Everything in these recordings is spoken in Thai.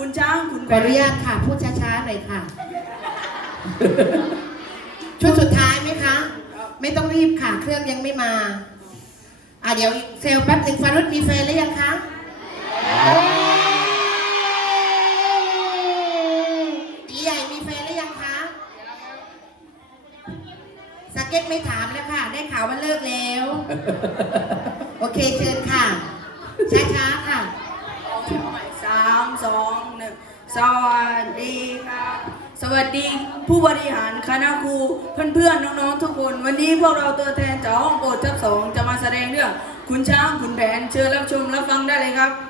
เรื่องขุนช้างขุนขแผออนนุญาตค่ะ พูดช้าๆหน่อยค่ะ ชุดสุดท้ายไหมคะ ไม่ต้องรีบค่ะ เครื่องยังไม่มา อะเดี๋ยวเซลล์แป๊บหนึ่งฟารุดมีแฟนแล้วยังคะตีใหญ่มีแฟนแล้วยังคะสเก็ตไม่ถามแล้วค่ะ ได้ข่าวว่าเลิกแล้ว โอเคเชิญค่ะ ช้าๆค่ะ สามสองหนึ่งส วัสดีครับ สวัสดีผู้บริหารคณะครูเพื่อนๆน้องๆทุกคน วันนี้พวกเราตัวแทนจากห้องโปรดทับสองจะมาแสดงเรื่องขุนช้างขุนแผนเชิญรับชมรับฟังได้เลยครับ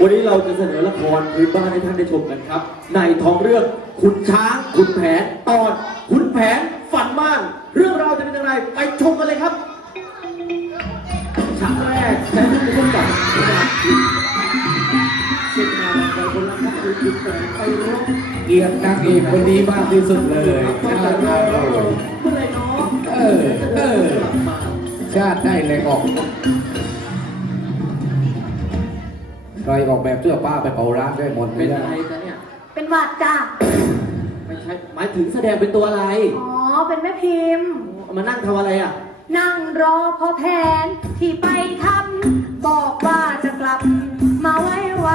วันนี้เราจะเสนอละครพื้นบ้านให้ท่านได้ชมกันครับ ในท้องเรื่องขุนช้างขุนแผนตอนขุนแผนฝันบ้านเรื่องราวจะเป็นอย่างไรไปชมกันเลยครับฉากแรกใช้ผู้เป็นกับเสร็จงานไปคนละครับคือขุนแผนไปรบเกียดนางเอกคนนี้มากที่สุดเลยชาติได้ร่เลยเมื่อไร่น้องเออเออชาติได้เลยออก ใครออกแบบเสื้อผ้าไปเป่าร้านได้หมดเป็ไม่นได้ อะไรจ๊ะเนี่ย เป็นหวัดจ้ะ ไม่ใช่ หมายถึงแสดงเป็นตัวอะไรอ๋อ เป็นแม่พิมพ์มานั่งทำอะไรอะ นั่งรอพอแผนที่ไปทำบอกว่าจะกลับมาไว้ไว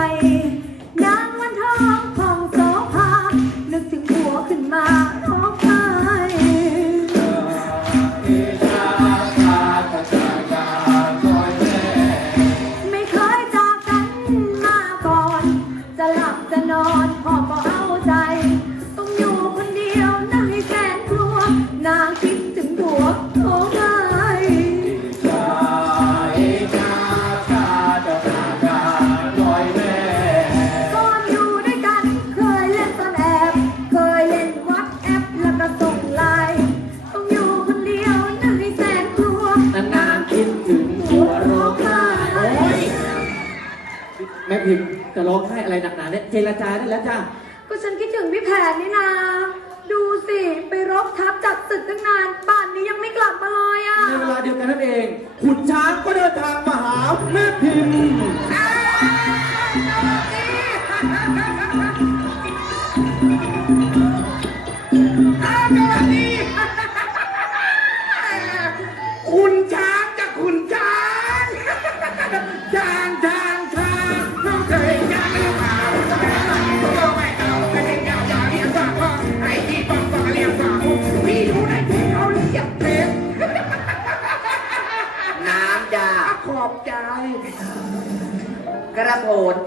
นางวันทองของโสภานึกถึงผัวขึ้นมา จะร้องไห้อะไรหนักหนาเนี่ยเจรจาได้แล้วจ้าก็ฉันคิดถึงพี่แผนนี่นา ดูสิไปรบทับจัดศึกตั้งนานป่านนี้ยังไม่กลับมาเลยอะในเวลาเดียวกันนั่นเอง ขุนช้างก็เดินทางมาหาแม่พิมพ์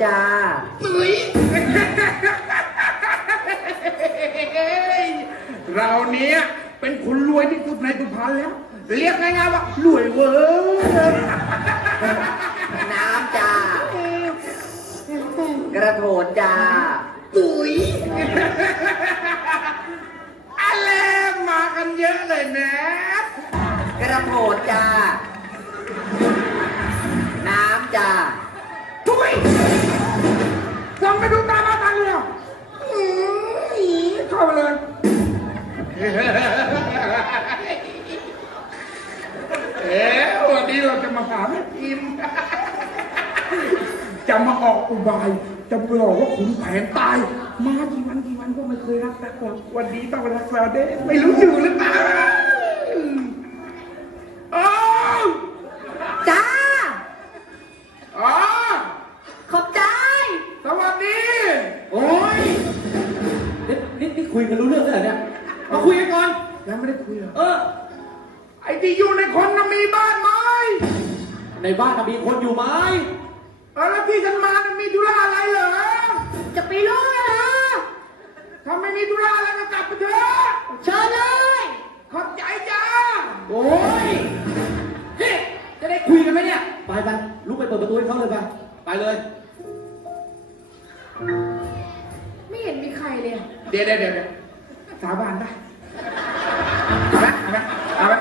จ้าตุ้ยเราเนี้ยเป็นคนรวยที่สุดในสุพรรณแล้ว เรียกง่ายๆว่ารวยเวอร์น้ำจ้ากระโถนจ้าตุ๋ยอะไรมากันเยอะเลยนะ กระโถนจ้าน้ำจ้าทุยล องไปดูตามาตันเลยอืมเข้ามาเลย เอ๊ะวันนี้เราจะมาหาแม่พิมพ์จะมาออกอุบาย จะบอกว่าขุนแผนตาย มากี่วันกี่วันก็ไม่เคยรักษาคนวันนี้ต้องรักษาเด้ ไม่รู้อยู่หรือเปล่าโอ้ จ้า อ๋อ ขอบใจ สวัสดี โอ๊ยนี่นี่นี่คุยกันรู้เรื่องด้วยเหรอเนี่ย มาคุยกันก่อน ยังไม่ได้คุยเหรอ เออ ไอ้ที่อยู่ในคนน่ะมีบ้านไหมในบ้านน่ะมีคนอยู่ไหมเอเอาแล้วที่ฉันมามันมีธุระอะไรเหรอ จะไปรู้เหรอถ้าไม่มีธุระอะไรก็กลับไปเถอะเชิญเลยขอบใจจ้า โอ้ยนี่จะได้คุยกันไหมเนี่ย ไปไปลุกไปเปิดประตูให้เขาเลยไป ไปเลย ไม่เห็นมีใครเลยอะเดี๋ยวเดี๋ยวเดี๋ยวเดี๋ยวสาบานปะเอาไหมเอาไหมเอาไหม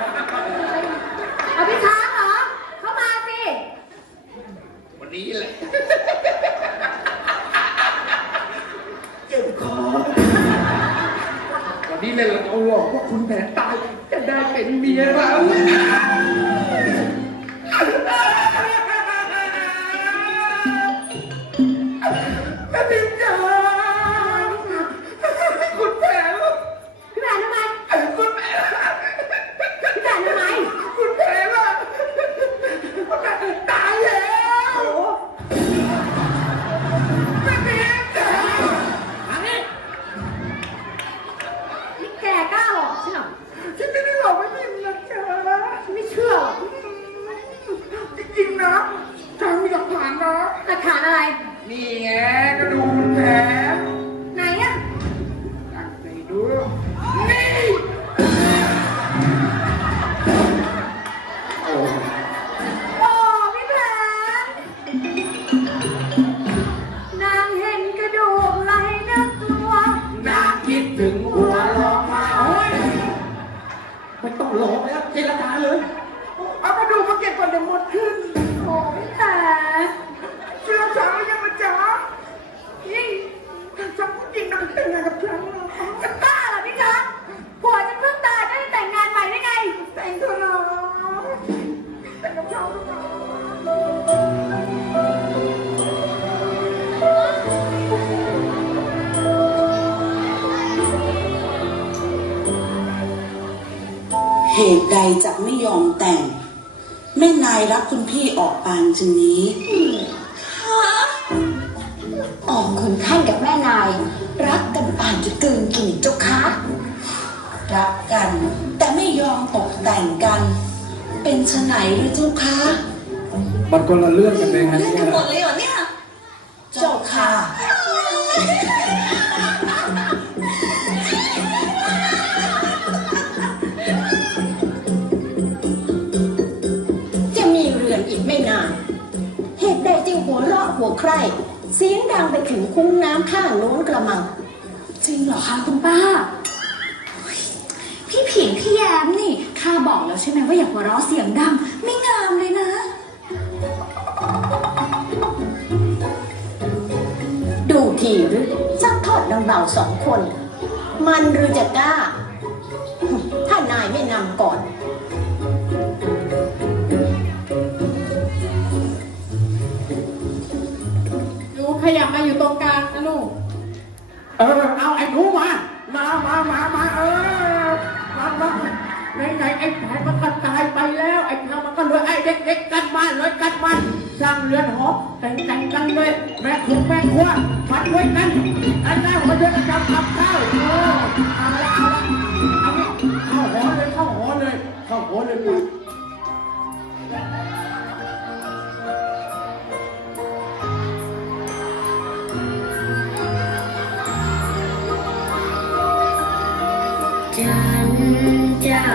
ตุใดจะไม่ยอมแต่ง แม่นายรักคุณพี่ออกปานจึงนี้ ออกคุณท่านกับแม่นาย รักกันป่านจะเกินกี่เจ้าคะรักกัน แต่ไม่ยอมตกแต่งกัน เป็นชะไหนหรือเจ้าคะมันคนละเรื่องกันเลยฮะเล่นเนี่กันยหมดเลยเหรอเนี่ย เจ้าค่ะจะ เราะหัวใครเสียงดังไปถึงคุ้งน้ำข้างโน้นกระมัง จริงเหรอคะคุณป้า พี่ผิงพี่แย้มนี่ข้าบอกแล้วใช่ไหมว่าอย่าหัวเราะเสียงดัง ไม่งามเลยนะ ดูทีหรือสักทอดนางเบาสองคน มันหรือจะกล้า ยับมาอยู่ตรงกลางนะลูก เออ เอาไอ้หนูมา มามามามาเออ มามาไหนไหนไอ้แผนมันก็ตายไปแล้ว ไอ้ทามันก็เหลือไอ้เด็กๆกันบ้านเลยกันบ้านสร้างเรือนหอแต่งแต่งกันเลย แม่คุกแม่ครัวมาด้วยกันอันนั้นมาช่วยกันทำกับข้าวเออเอาละเอาละเอาละเข้าหอเลยเข้าหอเลยเข้าหอเลย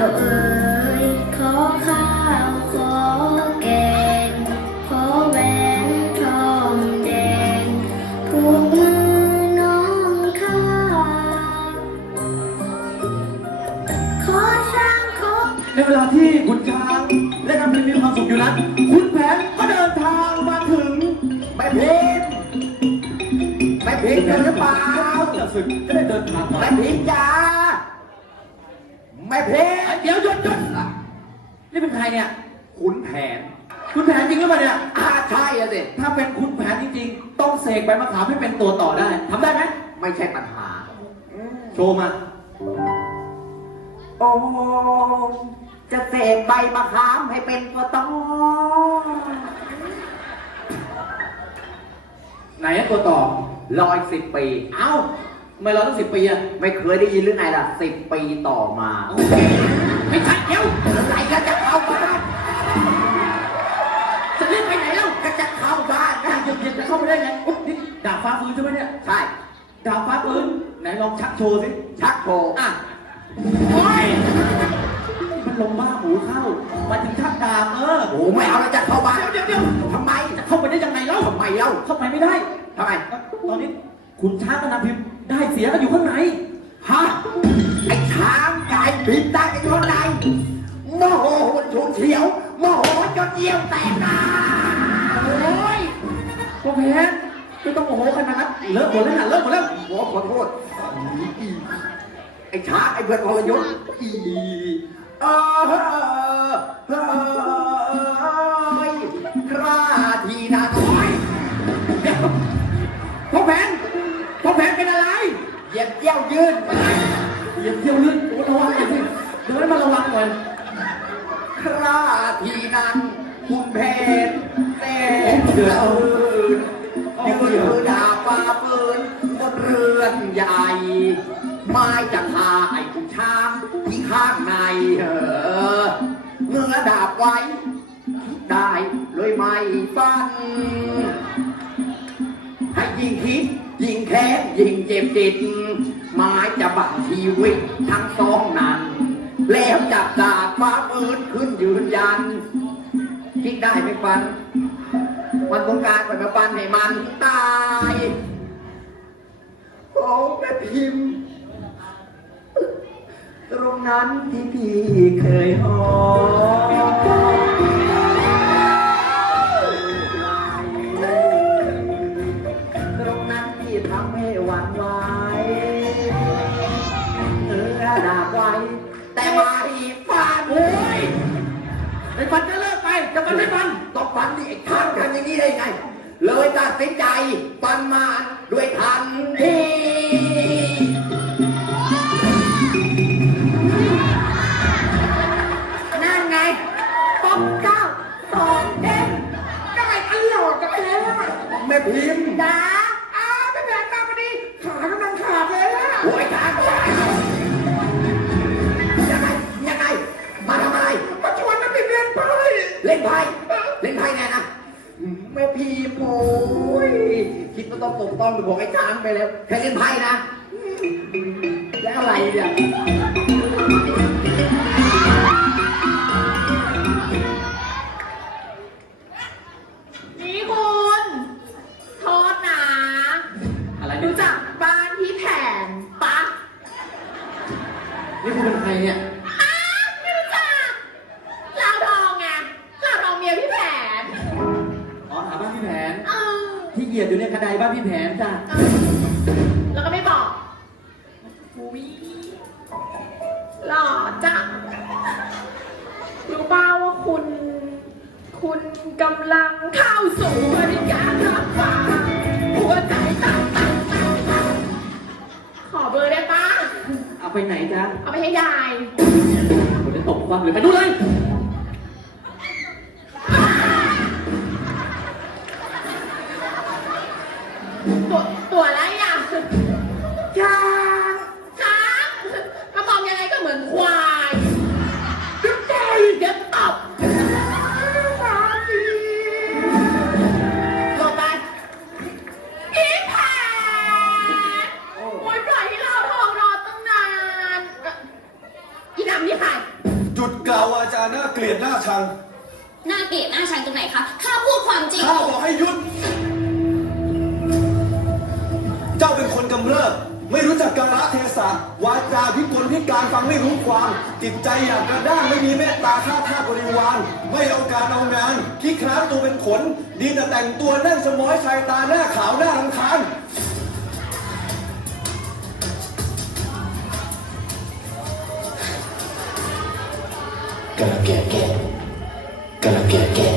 เเป็นตัวต่อได้ทำได้ไหมไม่ใช่ปัญหา โชว์มา โอ้จะเสกใบมะขามให้เป็นตัวต้องไหนอะตัวต่อ รออีกสิบปี เอ้าทำไมเราต้องสิบปีอะไม่เคยได้ยินหรือไงล่ะสิบปีต่อมาไม่ใช่เดี๋ยวไหนก็จะเข้าบ้านจะรีบไปไหนแล้วก็จะเข้าบ้านนะหยุด ฟ้าฟื้นใช่ไหมเนี่ย ใช่ ดาบฟ้าฟื้น ไหนลองชักโชว์สิ ชักโครกอะโอ้ยมันลงบ้าหมูเข้ามาถึงชักดาบเออโอ้ไม่เอาแล้วจะเข้ามาเดี๋ยวเดี๋ยวเดี๋ยวทำไมจะเข้าไปได้ยังไงเล่าทำไมเล่าเข้าไปไม่ได้ ทำไม ตอนนี้คุณช้างกับนางพิมพ์ได้เสียกันอยู่ข้างใน ฮะ ไอ้ช้างกายผิดได้ไอ้คนใดโมโหมันฉุนเฉียวโมโหจนเยี่ยวแตกหน้าโอ้ยพวกแพน ไม่ต้องโมโหขนาดนั้นเลิกหมดแล้วนะเลิกหมดแล้วหัวขอโทษไอ้ช้าไอ้เพื่อนพลยศอีเออเออเออคราทีนาน้อยเดี๋ยวพวกแพนพวกแพนเป็นอะไรเหยียบเยี่ยวยืนเหยียบเที่ยวลื่นโอ้ระวังหน่อยสิเดี๋ยวให้มันระวังหน่อยคราทีนั้นคุณเพนแต่เดือด ยืนดาบฟ้าปืนบนเรือนใหญ่ ไม้จะทาไอ้ผู้ช้างที่ข้างในเออเมื่อดาบไว้ ได้เลยไม่ฟัน ให้ยิงคิดยิงแค้นยิงเจ็บจิตไม้จะบังชีวิตทั้งสองนั้น แล้วจับดาบฟ้าปืนขึ้นยืนยันคิดได้ไหมฟัน วันสงกรารไปมาฟันให้มันตายโอ้แม่พิมพ์ ตรงนั้นที่พี่เคยหอม ตัดสินใจปันมาด้วยทันที พีโอ้ยคิดว่าต้องตกต้องไปบอกไอ้ช้างไปแล้วแค่เล่นไพ่นะ แล้วอะไรเนี่ย กำลังเข้าสู่บริการรับฝากหัวใจตั้งตั้งตั้งตั้งขอเบอร์ได้ปะเอาไปไหนจ๊ะ เอาไปให้ยาย ผมจะตบฟังเลยไปดูเลยาบริวาร ไม่เอาการเอางานคี้คร้านตัวเป็นขน ดีแต่แต่งตัวนั่งสมอยชายตาหน้าขาวหน้ารำคาญกระแก่แก่กระแก่แก่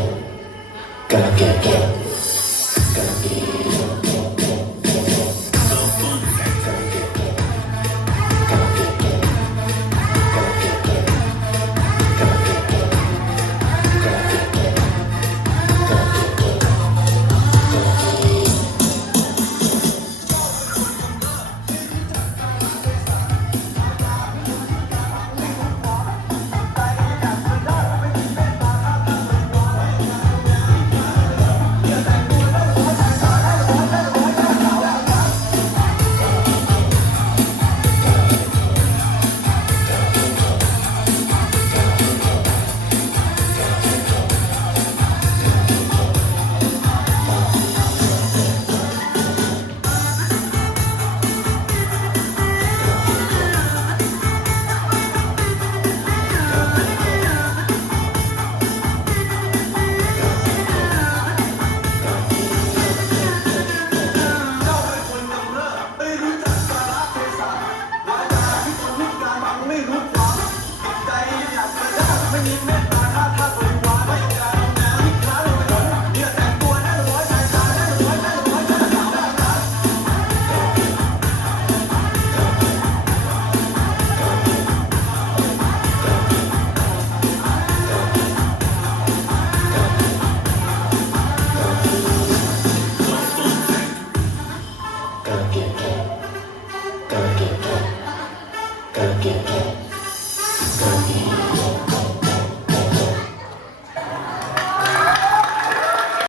กระแก่แก่